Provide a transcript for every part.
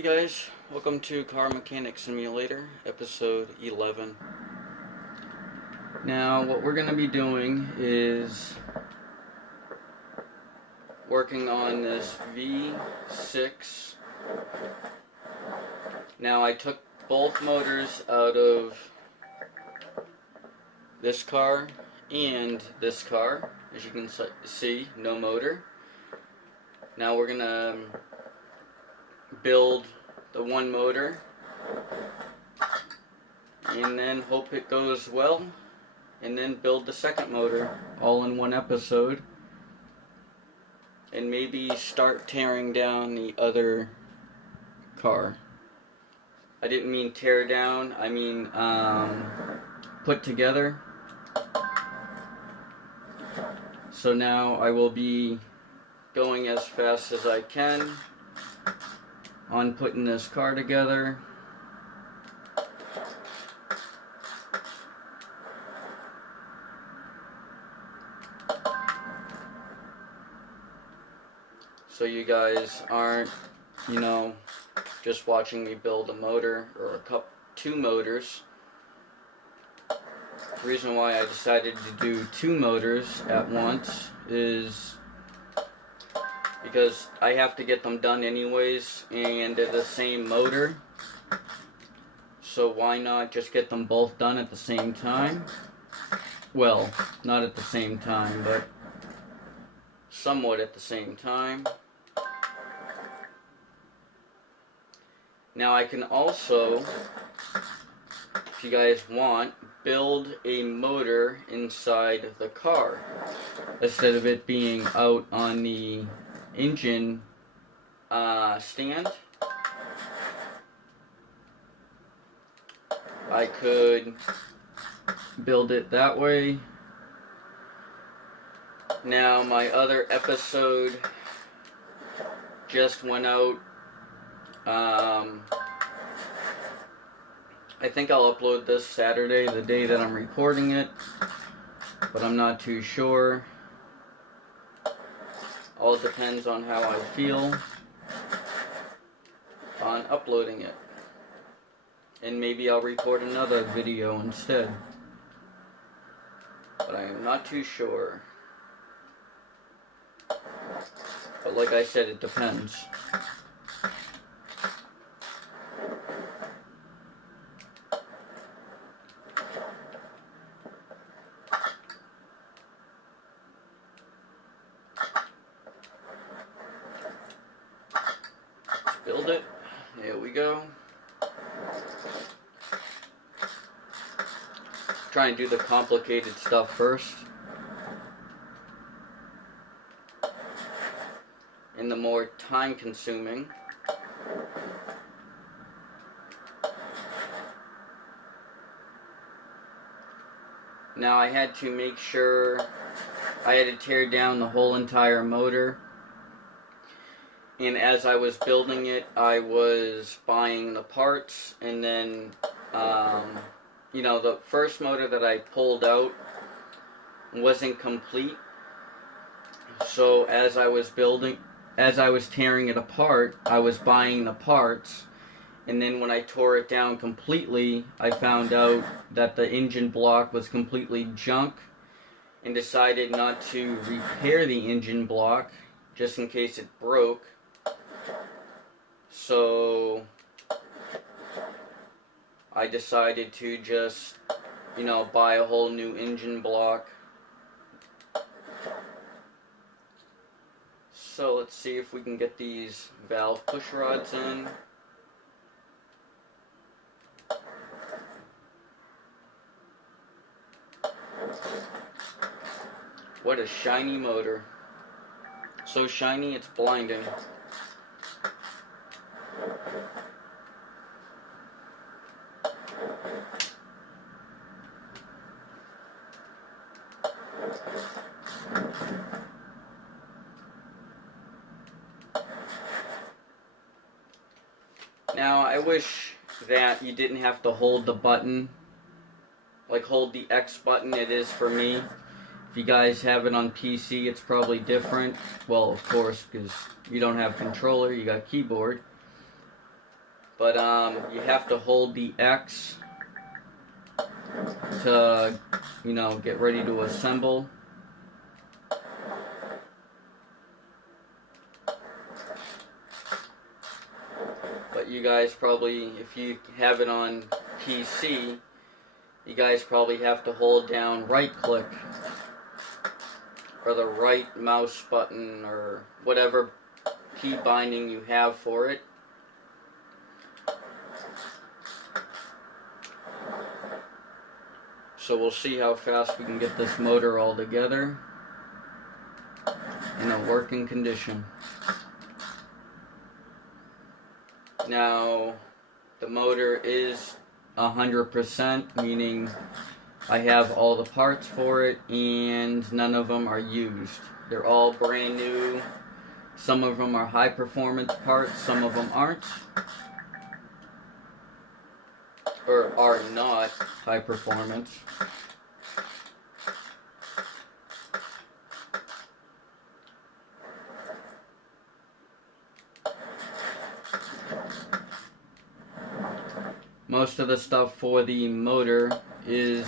Hey guys, welcome to Car Mechanic Simulator, episode 11. Now, what we're going to be doing is working on this V6. Now, I took both motors out of this car and this car. As you can see, no motor. Now, we're going to build the one motor and then hope it goes well, and then build the second motor all in one episode, and maybe start tearing down the other car. I didn't mean tear down, I mean put together. So now I will be going as fast as I can on putting this car together. So you guys aren't, just watching me build a motor or two motors. The reason why I decided to do two motors at once is because I have to get them done anyways, and they're the same motor, so why not just get them both done at the same time? Well, not at the same time, but somewhat at the same time. Now I can also, if you guys want, build a motor inside the car instead of it being out on the engine stand. I could build it that way. Now my other episode just went out. I think I'll upload this Saturday, the day that I'm recording it, but I'm not too sure. All depends on how I feel on uploading it. And maybe I'll record another video instead. But I am not too sure. But like I said, it depends. Build it. There we go. Try and do the complicated stuff first, and the more time consuming. Now I had to make sure I had to tear down the whole entire motor. And as I was building it, I was buying the parts, and then, the first motor that I pulled out wasn't complete. So as I was tearing it apart, I was buying the parts, and then when I tore it down completely, I found out that the engine block was completely junk, and decided not to repair the engine block, just in case it broke. So I decided to just, buy a whole new engine block. So let's see if we can get these valve push rods in. What a shiny motor. So shiny, it's blinding. Now, I wish that you didn't have to hold the button, like hold the X button. It is for me. If you guys have it on PC, it's probably different. Well, of course, because you don't have controller, you got keyboard. But you have to hold the X to, you know, get ready to assemble. But you guys probably, if you have it on PC, you guys probably have to hold down right click or the right mouse button or whatever key binding you have for it. So we'll see how fast we can get this motor all together in a working condition. Now, the motor is 100%, meaning I have all the parts for it and none of them are used. They're all brand new. Some of them are high performance parts, some of them aren't. Or are not high performance. Most of the stuff for the motor is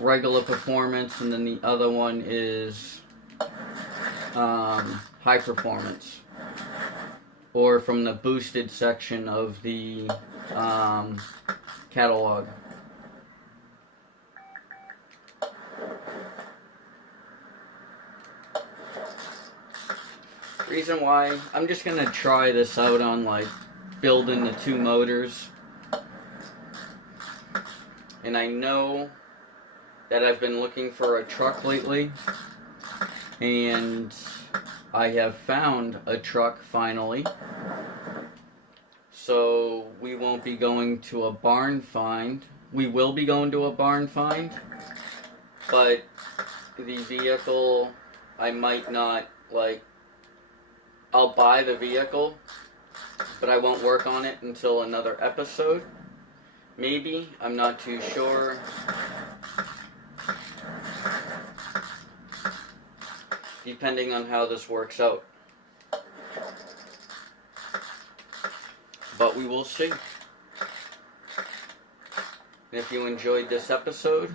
regular performance, and then the other one is high performance, or from the boosted section of the catalog. Reason why, I'm just gonna try this out on like building the two motors, and I know that I've been looking for a truck lately, and I have found a truck finally. So we won't be going to a barn find. We will be going to a barn find, but the vehicle I might not, like, I'll buy the vehicle, but I won't work on it until another episode. Maybe, I'm not too sure. Depending on how this works out. But we will see. And if you enjoyed this episode,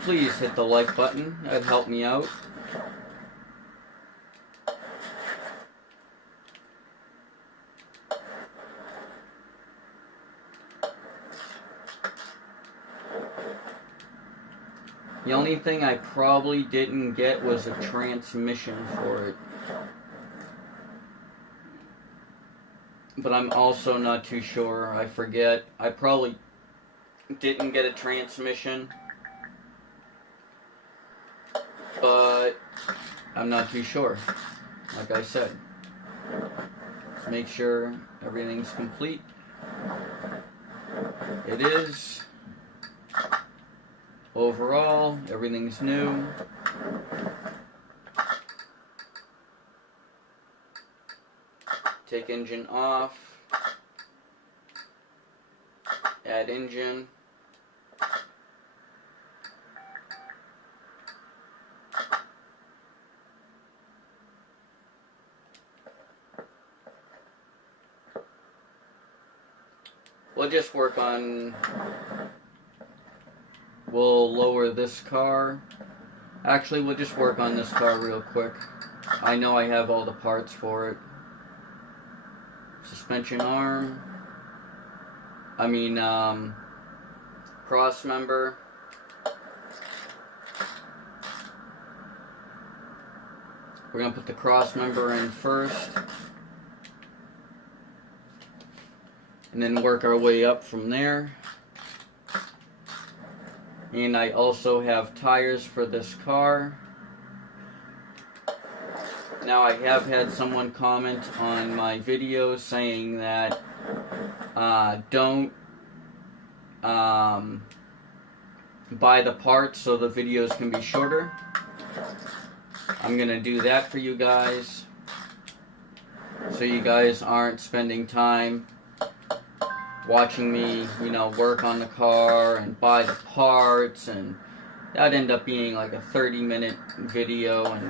please hit the like button. That'd help me out. The only thing I probably didn't get was a transmission for it. But I'm also not too sure. I forget. I probably didn't get a transmission. But I'm not too sure. Like I said. Let's make sure everything's complete. It is. Overall, everything's new. Take engine off. Add engine. We'll just work on... We'll lower this car. Actually, we'll just work on this car real quick. I know I have all the parts for it. Suspension arm. Cross member. We're going to put the cross member in first. And then work our way up from there. And I also have tires for this car. Now, I have had someone comment on my video saying that don't buy the parts so the videos can be shorter. I'm going to do that for you guys, so you guys aren't spending time watching me, work on the car and buy the parts, and that'd end up being like a 30-minute video, and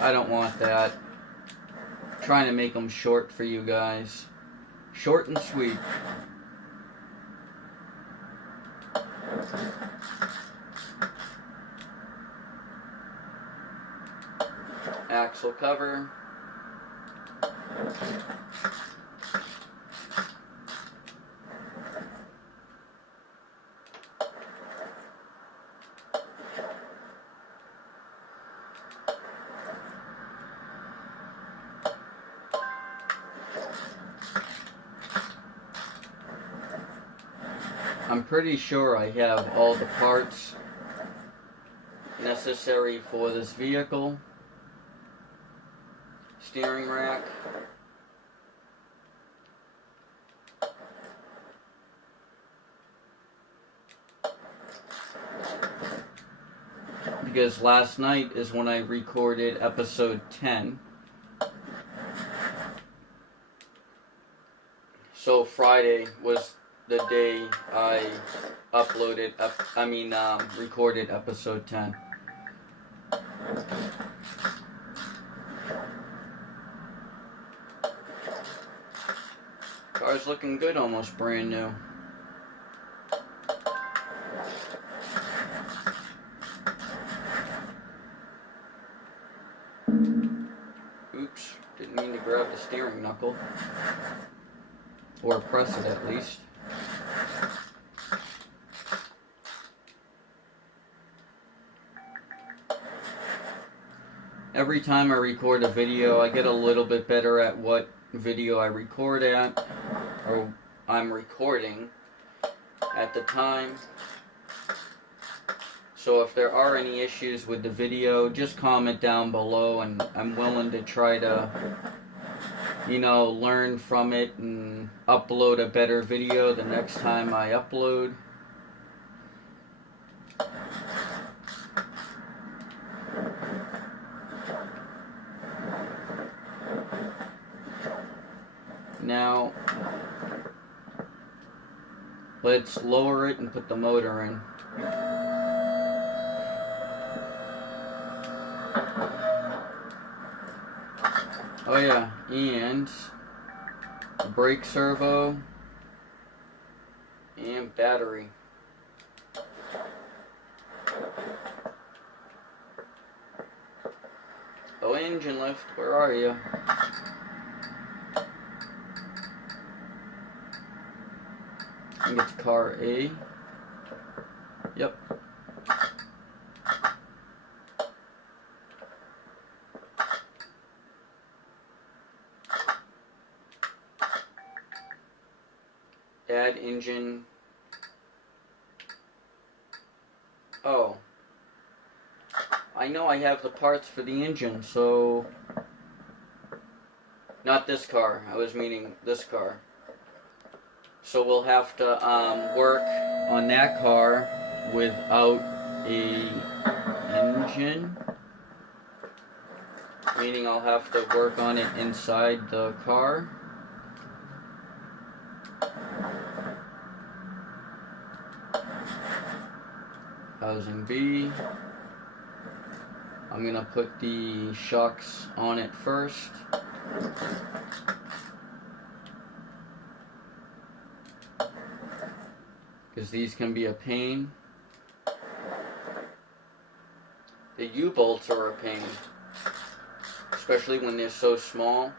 I don't want that. I'm trying to make them short for you guys. Short and sweet. Axle cover. I'm pretty sure I have all the parts necessary for this vehicle. Steering rack. Because last night is when I recorded episode 10. So Friday was the day I recorded episode 10. Car's looking good, almost brand new. Oops, didn't mean to grab the steering knuckle. Or press it at least. Every time I record a video, I get a little bit better at what video I record at, or I'm recording at the time. So if there are any issues with the video, just comment down below, and I'm willing to try to, learn from it and upload a better video the next time I upload. Now, let's lower it and put the motor in. Oh yeah, and the brake servo and battery. Oh, engine lift, where are you? I think it's car A. Yep. Add engine. Oh. I know I have the parts for the engine, so... Not this car. I was meaning this car. So we'll have to work on that car without a engine. Meaning I'll have to work on it inside the car. Housing B. I'm gonna put the shocks on it first. Because these can be a pain. The U-bolts are a pain. Especially when they're so small.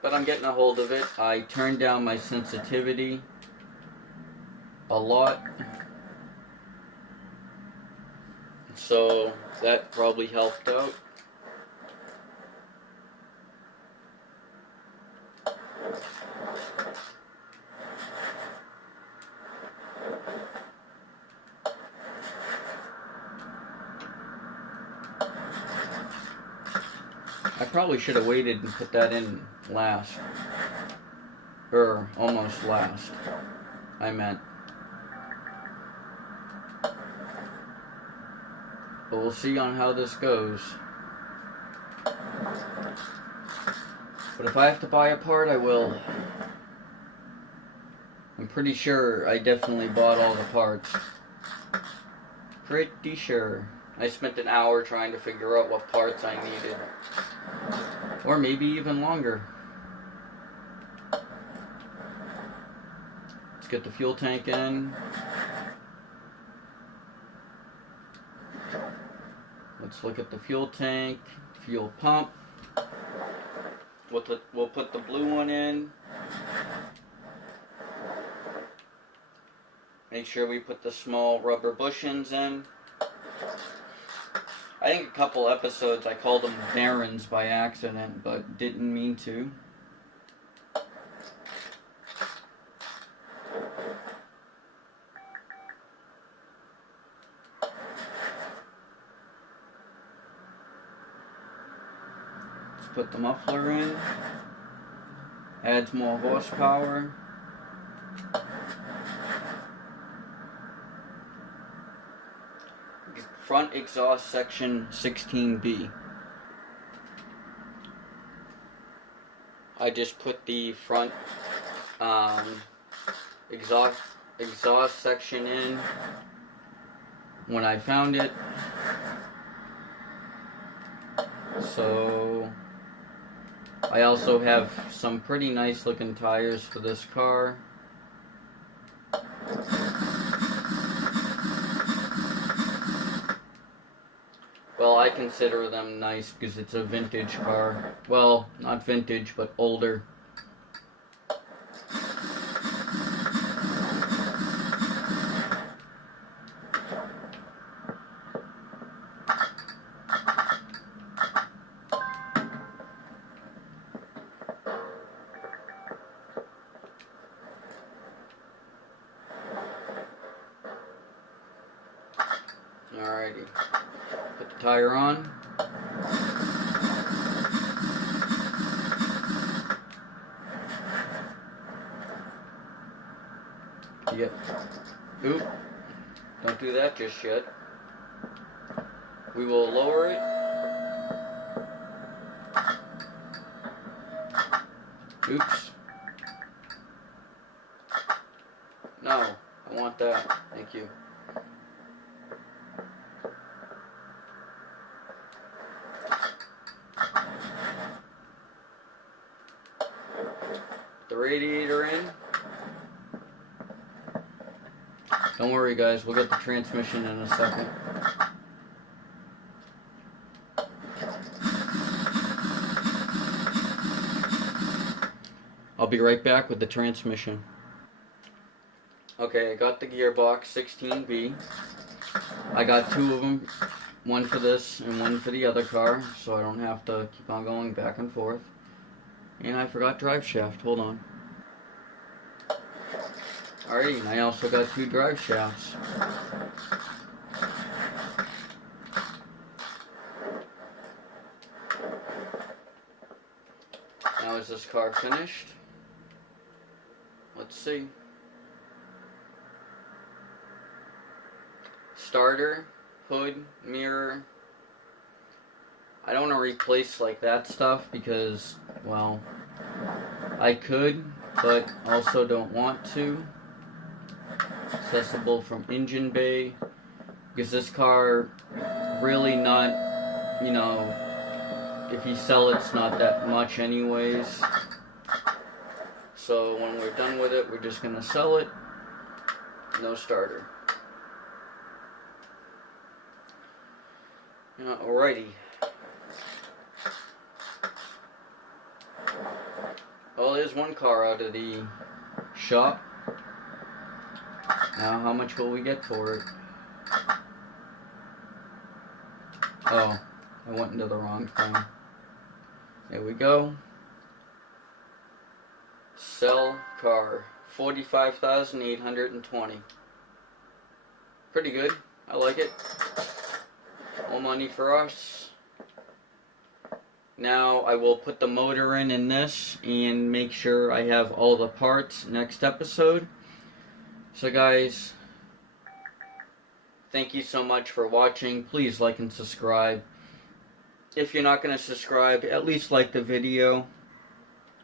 But I'm getting a hold of it. I turned down my sensitivity a lot. So that probably helped out. I probably should have waited and put that in last. Or almost last, I meant. But we'll see on how this goes. But if I have to buy a part, I will. I'm pretty sure I definitely bought all the parts. Pretty sure. I spent an hour trying to figure out what parts I needed. Or maybe even longer. Let's get the fuel tank in. Let's look at the fuel tank, fuel pump. We'll put the blue one in. Make sure we put the small rubber bushings in. I think a couple episodes I called them bearings by accident, but didn't mean to. Put the muffler in, adds more horsepower. Front exhaust section 16B. I just put the front exhaust section in when I found it. So I also have some pretty nice looking tires for this car. Well, I consider them nice because it's a vintage car. Well, not vintage, but older. Alrighty, put the tire on. Yep. Oop. Don't do that just yet. We will lower it. Oops. No, I want that. Thank you. The radiator in. Don't worry guys, we'll get the transmission in a second. I'll be right back with the transmission. Okay, I got the gearbox 16B. I got two of them, one for this and one for the other car, so I don't have to keep on going back and forth. And I forgot drive shaft, hold on. Alrighty, and I also got two drive shafts. Now is this car finished? Let's see. Starter, hood, mirror. I don't want to replace like that stuff because, well, I could, but also don't want to. Accessible from engine bay, because this car really not, you know, if you sell it's not that much anyways. So when we're done with it, we're just gonna sell it. No starter. Alrighty. Well, there's one car out of the shop. Now, how much will we get for it? Oh, I went into the wrong thing. There we go. Sell car, $45,820. Pretty good. I like it. More money for us. Now I will put the motor in this and make sure I have all the parts next episode. So guys, thank you so much for watching. Please like and subscribe. If you're not going to subscribe, at least like the video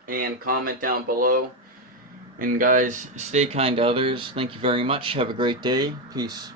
and comment down below. And guys, stay kind to others. Thank you very much. Have a great day. Peace.